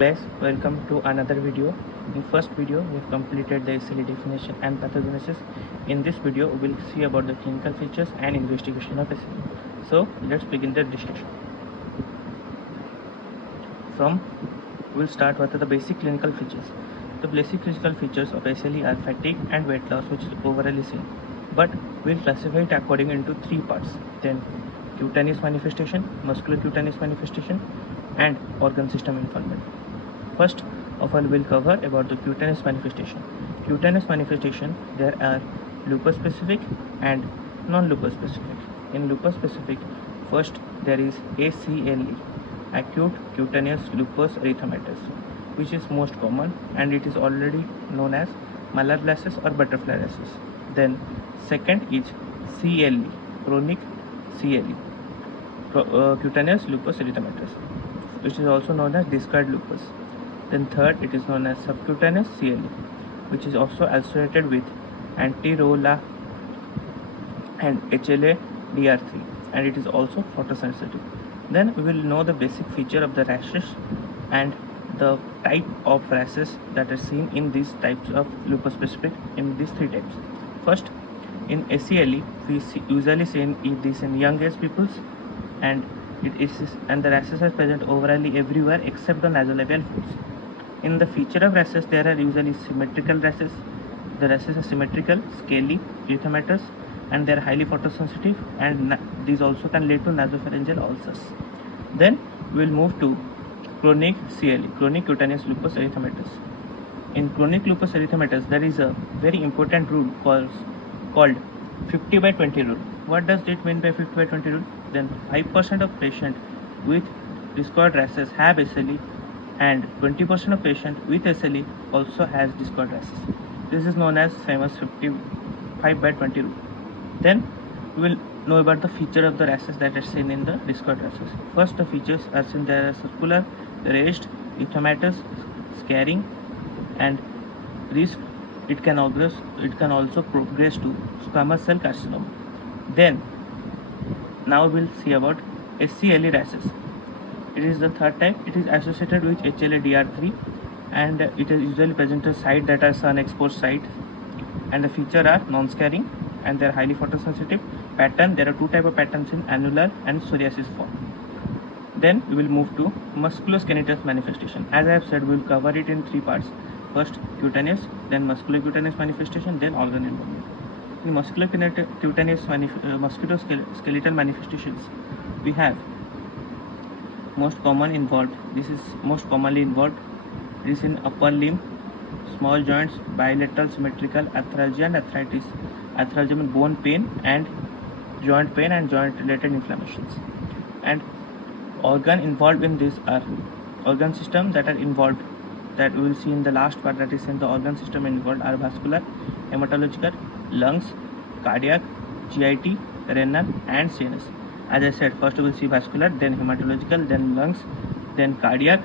Guys, welcome to another video. In first video, we have completed the SLE definition and pathogenesis. In this video, we will see about the clinical features and investigation of SLE. So, let's begin the discussion. We'll start with the basic clinical features. The basic clinical features of SLE are fatigue and weight loss, which is overall seen. But we'll classify it according into three parts. Then, cutaneous manifestation, muscular cutaneous manifestation, and organ system involvement. First of all, we'll cover about the cutaneous manifestation. Cutaneous manifestation, there are lupus specific and non-lupus specific. In lupus specific, first there is ACLE, acute cutaneous lupus erythematosus, which is most common and it is already known as malar glasses or butterfly glasses. Then second is CLE, chronic CLE, cutaneous lupus erythematosus, which is also known as discoid lupus. Then third, it is known as subcutaneous CLE, which is also associated with anti-ROLA and HLA-DR3, and it is also photosensitive. Then we will know the basic feature of the rashes and the type of rashes that are seen in these types of lupus specific in these three types. First, in ACLE, we usually see this in young age peoples, and the rashes are present overall everywhere except the nasolabial folds. In the feature of rashes, there are usually symmetrical rashes. The rashes are symmetrical, scaly, erythematous, and they are highly photosensitive, and these also can lead to nasopharyngeal ulcers. Then we will move to chronic CLE, chronic cutaneous lupus erythematosus. In chronic lupus erythematosus, there is a very important rule called 50/20 rule. What does it mean by 50/20 rule? Then 5% of patients with discoid rashes have SLE, and 20% of patients with SLE also has discoid rashes. This is known as famous 55/20 rule. Then we will know about the feature of the rashes that are seen in the discoid rashes. First, the features are seen there are circular, raised, erythematous, scarring, and risk. It can also progress to squamous cell carcinoma. Then now we'll see about SCLE rashes. It is the third type. It is associated with HLA-DR3, and it is usually present at sites that are sun exposed sites, and the feature are non-scarring and they are highly photosensitive. Pattern, there are two type of patterns in annular and psoriasis form. Then we will move to musculoskeletal manifestation. As I have said, we will cover it in three parts. First cutaneous, then musculocutaneous manifestation, then organ involvement. In musculoskeletal manifestations, we have most commonly involved is in upper limb, small joints, bilateral symmetrical arthralgia and arthritis. Arthralgia means bone pain and joint related inflammations. And organ involved in this are organ system that are involved, that we will see in the last part, that is in the organ system involved are vascular, hematological, lungs, cardiac, GIT, renal and CNS. As I said, first we will see vascular, then hematological, then lungs, then cardiac,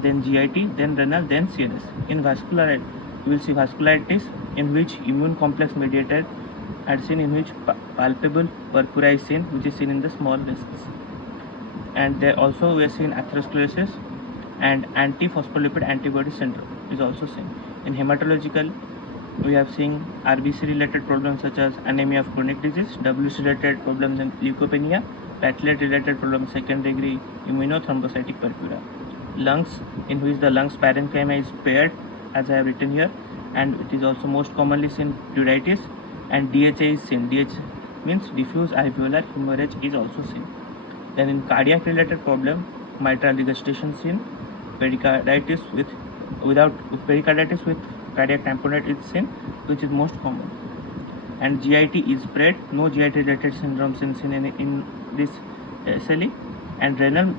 then GIT, then renal, then CNS. In vascular, we will see vasculitis, in which immune complex mediated are seen, in which palpable purpura is seen, which is seen in the small vessels. And there also we are seeing atherosclerosis, and anti-phospholipid antibody syndrome is also seen. In hematological, we have seen RBC related problems such as anemia of chronic disease, WC related problems in leukopenia, platelet related problems second degree immunothrombocytic purpura. Lungs, in which the lungs parenchyma is paired, as I have written here, and it is also most commonly seen pleuritis, and DHA is seen. DHA means diffuse alveolar hemorrhage is also seen. Then in cardiac related problem, mitral regurgitation seen, pericarditis with cardiac tamponade is seen, which is most common. And GIT is spread. No GIT related syndromes seen in this SLE. And renal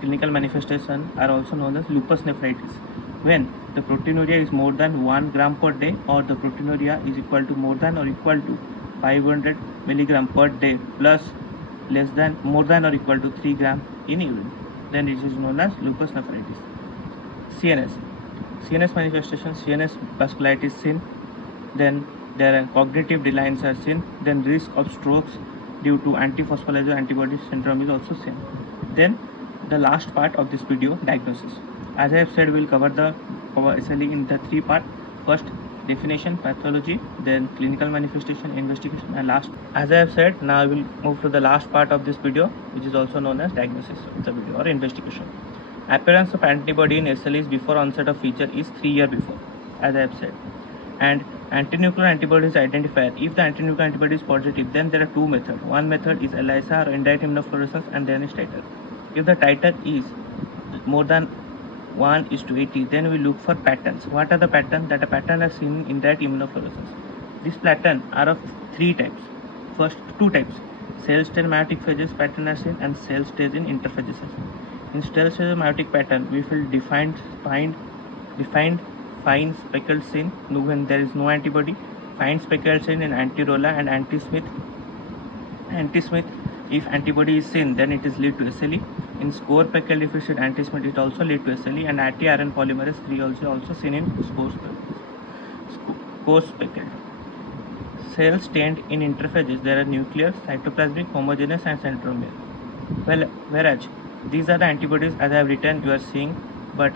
clinical manifestation are also known as lupus nephritis, when the proteinuria is more than 1 gram per day, or the proteinuria is equal to more than or equal to 500 milligram per day plus more than or equal to 3 gram in urine. Then it is known as lupus nephritis. CNS manifestation, CNS vasculitis seen. Then there are cognitive declines are seen. Then risk of strokes due to antiphospholipid antibody syndrome is also seen. Then the last part of this video, diagnosis. As I have said, we'll cover the SLE in the three parts. First, definition, pathology, then clinical manifestation, investigation, and last. As I have said, now I will move to the last part of this video, which is also known as diagnosis of the video or investigation. Appearance of antibody in SLEs before onset of feature is 3 years before, as I have said. And antinuclear antibodies identifier. If the antinuclear antibody is positive, then there are two methods. One method is ELISA or indirect immunofluorescence, and then is titer. If the titer is more than 1:80, then we look for patterns. What are the patterns? That a pattern are seen in indirect immunofluorescence. These patterns are of three types. First, two types. Cell stage meiotic phases pattern are seen, and cell stage in interphases are seen. In cell stage meiotic pattern, we will defined fine speckled scene when there is no antibody, fine speckled scene in anti-Rolla and anti-Smith. Anti-Smith, if antibody is seen, then it is lead to SLE. In score speckled deficit anti-Smith, it also lead to SLE, and anti-RN polymerase 3 also seen in score speckled. Cells stained in interphases, there are nuclear, cytoplasmic, homogeneous, and centromere. Well, whereas these are the antibodies as I have written, you are seeing, but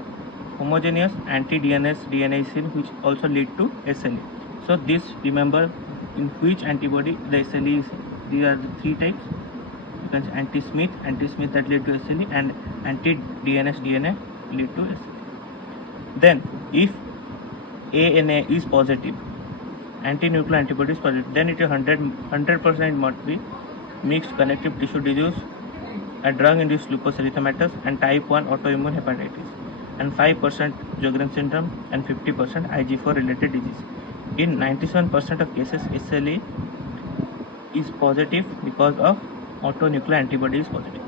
homogeneous anti-DNase DNA is seen, which also lead to SLE. So this, remember in which antibody the SLE is. These are the three types. You can say anti-Smith that lead to SLE, and anti-DNase DNA lead to SLE. Then if ANA is positive, anti-nuclear antibody is positive, then it is 100% must be mixed connective tissue disease, a drug-induced lupus erythematosus, and type 1 autoimmune hepatitis, and 5% Sjogren's syndrome, and 50% IG4 related disease. In 97% of cases, SLE is positive because of autonuclear antibody is positive.